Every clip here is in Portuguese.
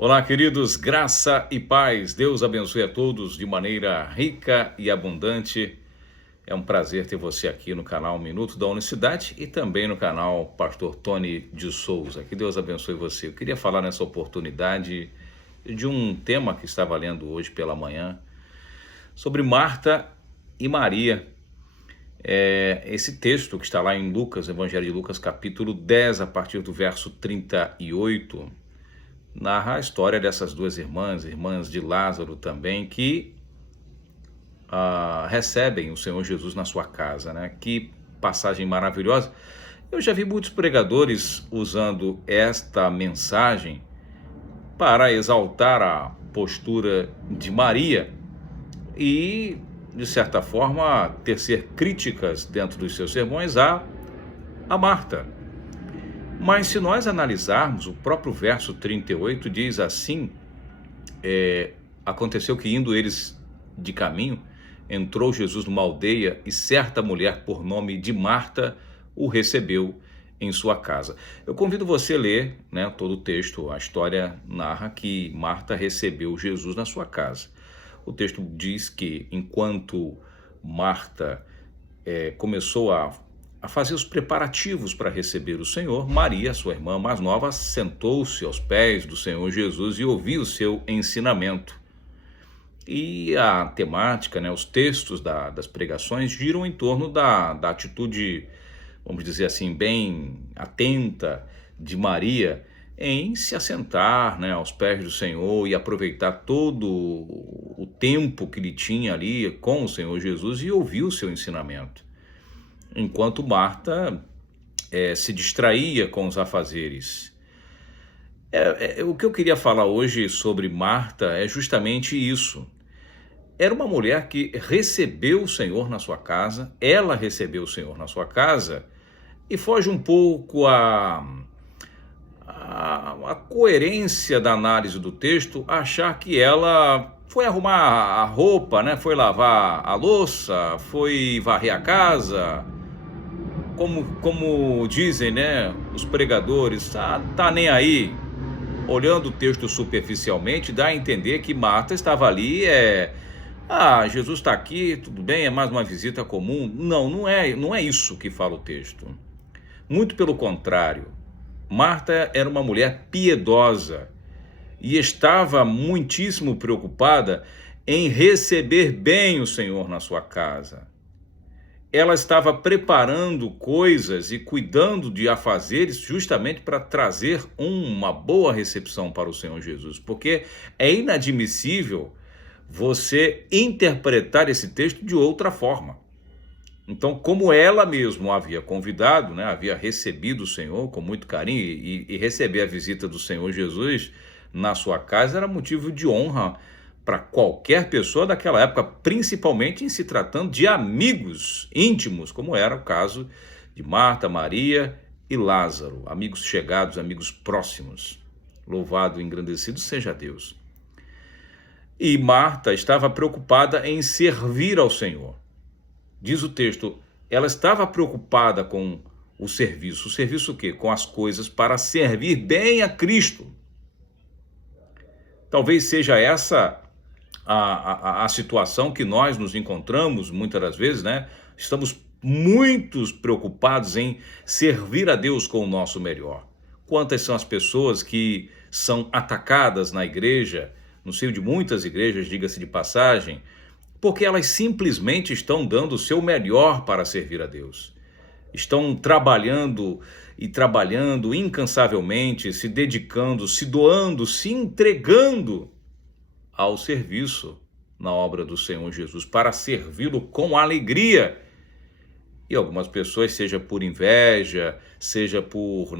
Olá, queridos, graça e paz. Deus abençoe a todos de maneira rica e abundante. É um prazer ter você aqui no canal Minuto da Unicidade e também no canal Pastor Tony de Souza. Que Deus abençoe você. Eu queria falar nessa oportunidade de um tema que estava lendo hoje pela manhã, sobre Marta e Maria. Esse texto que está lá em Lucas, Evangelho de Lucas, capítulo 10, a partir do verso 38, narra a história dessas duas irmãs de Lázaro também, que recebem o Senhor Jesus na sua casa, né? Que passagem maravilhosa. Eu já vi muitos pregadores usando esta mensagem para exaltar a postura de Maria e, de certa forma, tecer críticas dentro dos seus sermões a Marta. Mas se nós analisarmos, o próprio verso 38 diz assim: aconteceu que, indo eles de caminho, entrou Jesus numa aldeia e certa mulher por nome de Marta o recebeu em sua casa. Eu convido você a ler, né, todo o texto. A história narra que Marta recebeu Jesus na sua casa. O texto diz que enquanto Marta começou a fazer os preparativos para receber o Senhor, Maria, sua irmã mais nova, sentou-se aos pés do Senhor Jesus e ouviu o seu ensinamento. E a temática, né, os textos das pregações giram em torno da atitude, vamos dizer assim, bem atenta de Maria em se assentar, né, aos pés do Senhor e aproveitar todo o tempo que ele tinha ali com o Senhor Jesus e ouvir o seu ensinamento. Enquanto Marta se distraía com os afazeres. O que eu queria falar hoje sobre Marta é justamente isso. Era uma mulher que recebeu o Senhor na sua casa, ela recebeu o Senhor na sua casa, e foge um pouco a coerência da análise do texto achar que ela foi arrumar a roupa, né? Foi lavar a louça, foi varrer a casa. Como dizem, né, os pregadores, tá nem aí. Olhando o texto superficialmente, dá a entender que Marta estava ali, Jesus está aqui, tudo bem, é mais uma visita comum. Não é isso que fala o texto. Muito pelo contrário, Marta era uma mulher piedosa e estava muitíssimo preocupada em receber bem o Senhor na sua casa. Ela estava preparando coisas e cuidando de afazeres justamente para trazer uma boa recepção para o Senhor Jesus, porque é inadmissível você interpretar esse texto de outra forma. Então, como ela mesma havia convidado, né, havia recebido o Senhor com muito carinho, e receber a visita do Senhor Jesus na sua casa era motivo de honra para qualquer pessoa daquela época, principalmente em se tratando de amigos íntimos, como era o caso de Marta, Maria e Lázaro, amigos chegados, amigos próximos. Louvado e engrandecido seja Deus. E Marta estava preocupada em servir ao Senhor. Diz o texto, ela estava preocupada com o serviço. O serviço o quê? Com as coisas para servir bem a Cristo. Talvez seja essa a situação que nós nos encontramos muitas das vezes, né? Estamos muito preocupados em servir a Deus com o nosso melhor. Quantas são as pessoas que são atacadas na igreja, no seio de muitas igrejas, diga-se de passagem, porque elas simplesmente estão dando o seu melhor para servir a Deus. Estão trabalhando incansavelmente, se dedicando, se doando, se entregando ao serviço na obra do Senhor Jesus, para servi-lo com alegria. E algumas pessoas, seja por inveja, seja por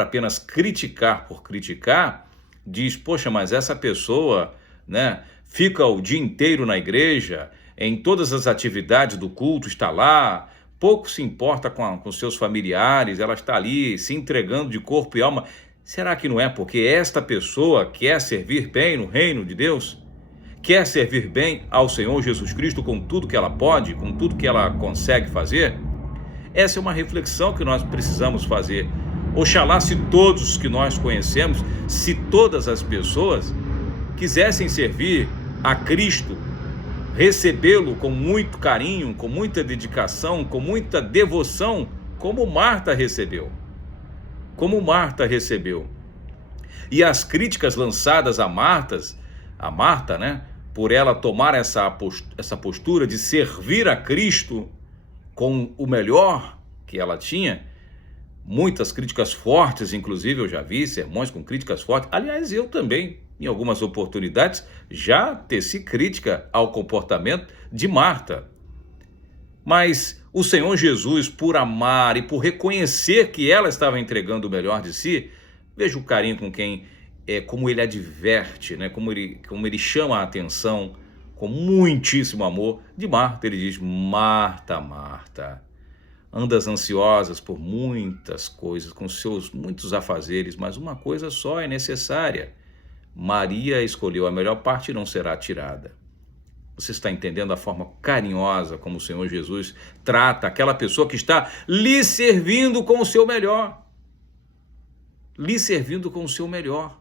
apenas criticar por criticar, diz, poxa, mas essa pessoa, né, fica o dia inteiro na igreja, em todas as atividades do culto, está lá, pouco se importa com seus familiares, ela está ali se entregando de corpo e alma. Será que não é porque esta pessoa quer servir bem no reino de Deus? Quer servir bem ao Senhor Jesus Cristo com tudo que ela pode, com tudo que ela consegue fazer? Essa é uma reflexão que nós precisamos fazer. Oxalá se todos que nós conhecemos, se todas as pessoas quisessem servir a Cristo, recebê-lo com muito carinho, com muita dedicação, com muita devoção, como Marta recebeu. Como Marta recebeu. E as críticas lançadas a Marta, né, por ela tomar essa postura de servir a Cristo com o melhor que ela tinha, muitas críticas fortes, inclusive eu já vi sermões com críticas fortes. Aliás, eu também, em algumas oportunidades, já teci crítica ao comportamento de Marta. Mas o Senhor Jesus, por amar e por reconhecer que ela estava entregando o melhor de si, veja o carinho com como ele adverte, né? Como ele chama a atenção, com muitíssimo amor, de Marta. Ele diz: Marta, Marta, andas ansiosas por muitas coisas, com seus muitos afazeres, mas uma coisa só é necessária. Maria escolheu a melhor parte e não será tirada. Você está entendendo a forma carinhosa como o Senhor Jesus trata aquela pessoa que está lhe servindo com o seu melhor? Lhe servindo com o seu melhor,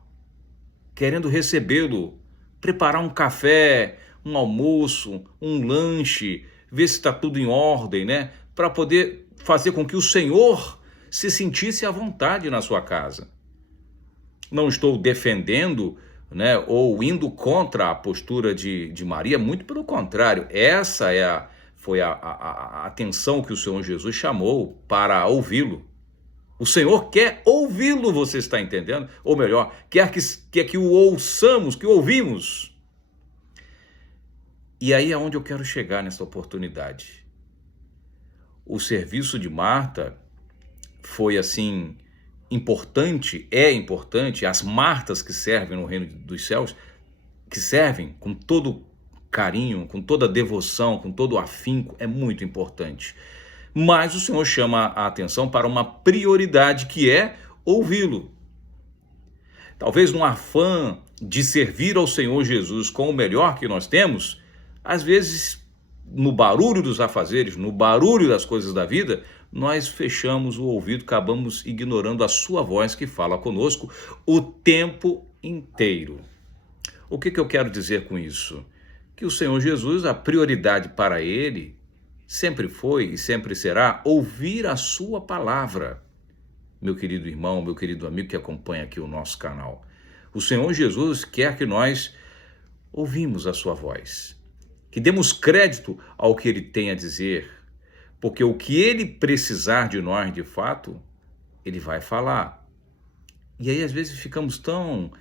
querendo recebê-lo, preparar um café, um almoço, um lanche, ver se está tudo em ordem, né? Para poder fazer com que o Senhor se sentisse à vontade na sua casa. Não estou defendendo, né, ou indo contra a postura de Maria, muito pelo contrário. Essa foi a atenção que o Senhor Jesus chamou para ouvi-lo. O Senhor quer ouvi-lo, você está entendendo? Ou melhor, quer que o ouçamos, que o ouvimos. E aí é onde eu quero chegar nessa oportunidade. O serviço de Marta foi assim importante, é importante. As Martas que servem no reino dos céus, que servem com todo carinho, com toda devoção, com todo afinco, é muito importante. Mas o Senhor chama a atenção para uma prioridade, que é ouvi-lo. Talvez num afã de servir ao Senhor Jesus com o melhor que nós temos, às vezes no barulho dos afazeres, no barulho das coisas da vida, nós fechamos o ouvido, acabamos ignorando a sua voz que fala conosco o tempo inteiro. O que eu quero dizer com isso? Que o Senhor Jesus, a prioridade para ele sempre foi e sempre será ouvir a sua palavra. Meu querido irmão, meu querido amigo que acompanha aqui o nosso canal. O Senhor Jesus quer que nós ouvimos a sua voz, que demos crédito ao que ele tem a dizer, porque o que ele precisar de nós, de fato, ele vai falar. E aí, às vezes, ficamos tão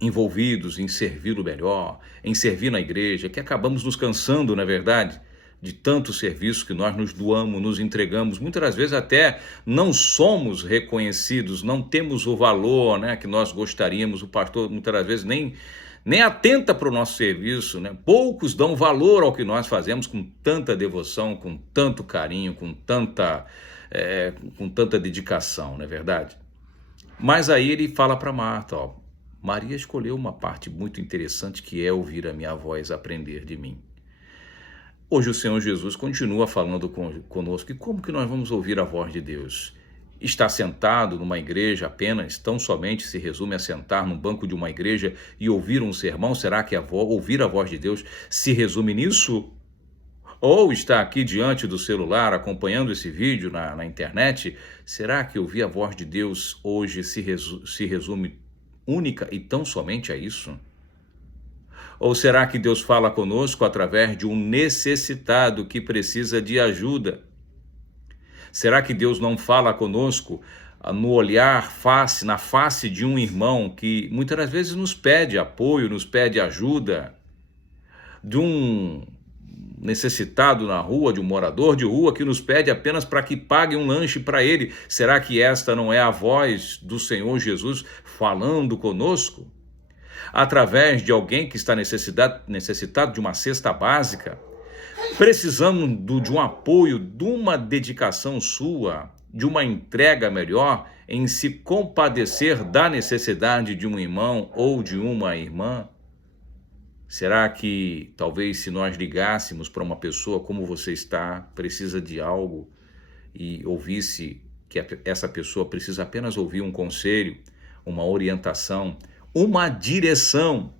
envolvidos em servir o melhor, em servir na igreja, que acabamos nos cansando, não é verdade? De tanto serviço que nós nos doamos, nos entregamos. Muitas das vezes até não somos reconhecidos, não temos o valor, né, que nós gostaríamos. O pastor, muitas das vezes, nem atenta para o nosso serviço, né? Poucos dão valor ao que nós fazemos com tanta devoção, com tanto carinho, com tanta dedicação, não é verdade? Mas aí ele fala para Marta, ó, Maria escolheu uma parte muito interessante, que é ouvir a minha voz, aprender de mim. Hoje o Senhor Jesus continua falando conosco. E como que nós vamos ouvir a voz de Deus? Estar sentado numa igreja apenas, tão somente se resume a sentar num banco de uma igreja e ouvir um sermão? Será que ouvir a voz de Deus se resume nisso? Ou está aqui diante do celular acompanhando esse vídeo na internet? Será que ouvir a voz de Deus hoje se resume única e tão somente a isso? Ou será que Deus fala conosco através de um necessitado que precisa de ajuda? Será que Deus não fala conosco no olhar na face de um irmão que muitas das vezes nos pede apoio, nos pede ajuda? De um necessitado na rua, de um morador de rua que nos pede apenas para que pague um lanche para ele? Será que esta não é a voz do Senhor Jesus falando conosco? Através de alguém que está necessitado de uma cesta básica, precisando de um apoio, de uma dedicação sua, de uma entrega melhor em se compadecer da necessidade de um irmão ou de uma irmã? Será que talvez se nós ligássemos para uma pessoa como você está, precisa de algo, e ouvisse que essa pessoa precisa apenas ouvir um conselho, uma orientação, uma direção.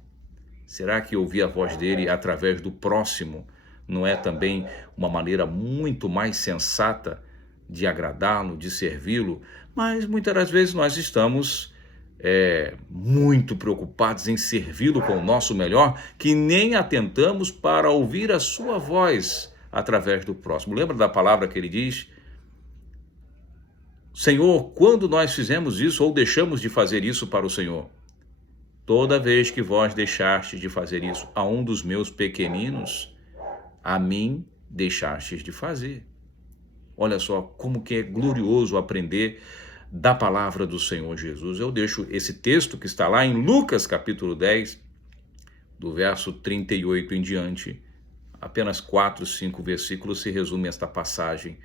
Será que ouvir a voz dele através do próximo não é também uma maneira muito mais sensata de agradá-lo, de servi-lo? Mas muitas das vezes nós estamos muito preocupados em servi-lo com o nosso melhor, que nem atentamos para ouvir a sua voz através do próximo. Lembra da palavra que ele diz? Senhor, quando nós fizemos isso ou deixamos de fazer isso para o Senhor? Toda vez que vós deixastes de fazer isso a um dos meus pequeninos, a mim deixastes de fazer. Olha só como que é glorioso aprender da palavra do Senhor Jesus. Eu deixo esse texto que está lá em Lucas capítulo 10, do verso 38 em diante. Apenas 4, 5 versículos se resume esta passagem.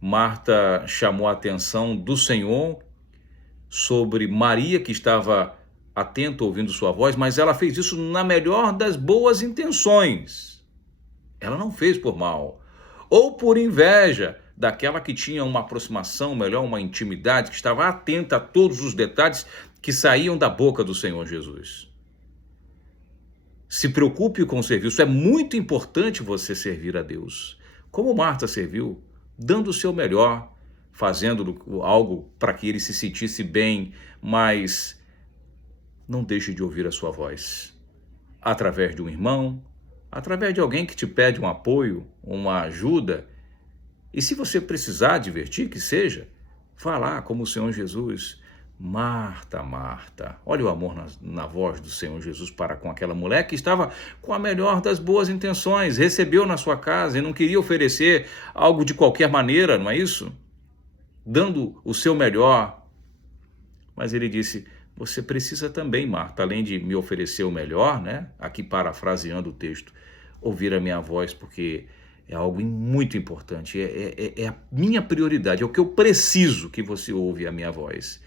Marta chamou a atenção do Senhor sobre Maria, que estava atenta ouvindo sua voz, mas ela fez isso na melhor das boas intenções. Ela não fez por mal, ou por inveja daquela que tinha uma aproximação melhor, uma intimidade, que estava atenta a todos os detalhes que saíam da boca do Senhor Jesus. Se preocupe com o serviço. É muito importante você servir a Deus. Como Marta serviu, dando o seu melhor, fazendo algo para que ele se sentisse bem, mas não deixe de ouvir a sua voz. Através de um irmão, através de alguém que te pede um apoio, uma ajuda. E se você precisar divertir, que seja, vá lá como o Senhor Jesus. Marta, Marta. Olha o amor na voz do Senhor Jesus para com aquela mulher que estava com a melhor das boas intenções, recebeu na sua casa e não queria oferecer algo de qualquer maneira, não é isso? Dando o seu melhor. Mas ele disse, você precisa também, Marta, além de me oferecer o melhor, né? Aqui parafraseando o texto, ouvir a minha voz, porque é algo muito importante, é a minha prioridade, é o que eu preciso que você ouve a minha voz.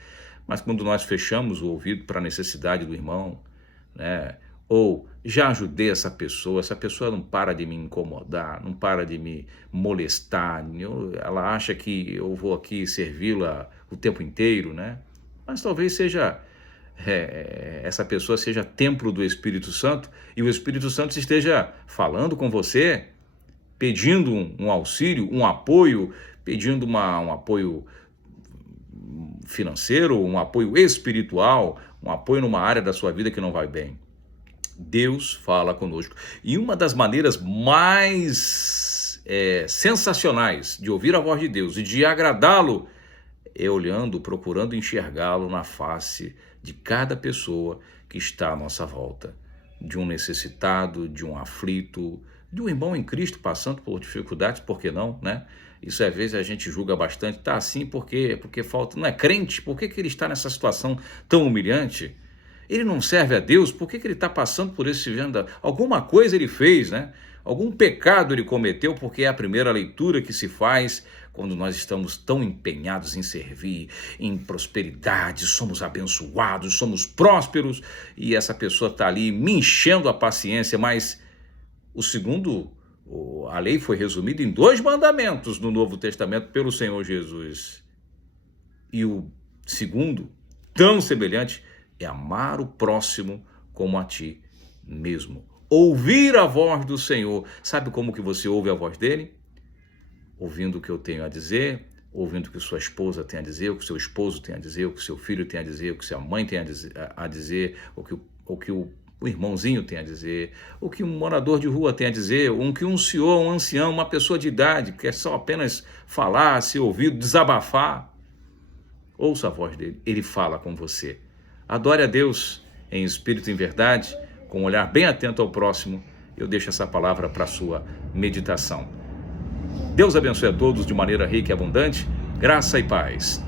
Mas quando nós fechamos o ouvido para a necessidade do irmão, né? Ou já ajudei essa pessoa não para de me incomodar, não para de me molestar, ela acha que eu vou aqui servi-la o tempo inteiro, né? Mas talvez seja essa pessoa seja templo do Espírito Santo e o Espírito Santo esteja falando com você, pedindo um auxílio, um apoio, pedindo um apoio financeiro, um apoio espiritual, um apoio numa área da sua vida que não vai bem. Deus fala conosco. E uma das maneiras mais sensacionais de ouvir a voz de Deus e de agradá-lo é olhando, procurando enxergá-lo na face de cada pessoa que está à nossa volta. De um necessitado, de um aflito, de um irmão em Cristo passando por dificuldades, por que não, né? Isso às vezes a gente julga bastante, tá assim porque falta, não é crente, por que ele está nessa situação tão humilhante? Ele não serve a Deus, por que ele está passando por esse venda? Alguma coisa ele fez, né? Algum pecado ele cometeu, porque é a primeira leitura que se faz quando nós estamos tão empenhados em servir, em prosperidade, somos abençoados, somos prósperos, e essa pessoa está ali me enchendo a paciência, mas a lei foi resumida em 2 mandamentos no Novo Testamento pelo Senhor Jesus. E o segundo, tão semelhante, é amar o próximo como a ti mesmo. Ouvir a voz do Senhor. Sabe como que você ouve a voz dele? Ouvindo o que eu tenho a dizer, ouvindo o que sua esposa tem a dizer, o que seu esposo tem a dizer, o que seu filho tem a dizer, o que sua mãe tem a dizer, o que o irmãozinho tem a dizer, o que um morador de rua tem a dizer, o que um senhor, um ancião, uma pessoa de idade, que é só apenas falar, ser ouvido, desabafar. Ouça a voz dele, ele fala com você. Adore a Deus em espírito e em verdade, com um olhar bem atento ao próximo. Eu deixo essa palavra para a sua meditação. Deus abençoe a todos de maneira rica e abundante, graça e paz.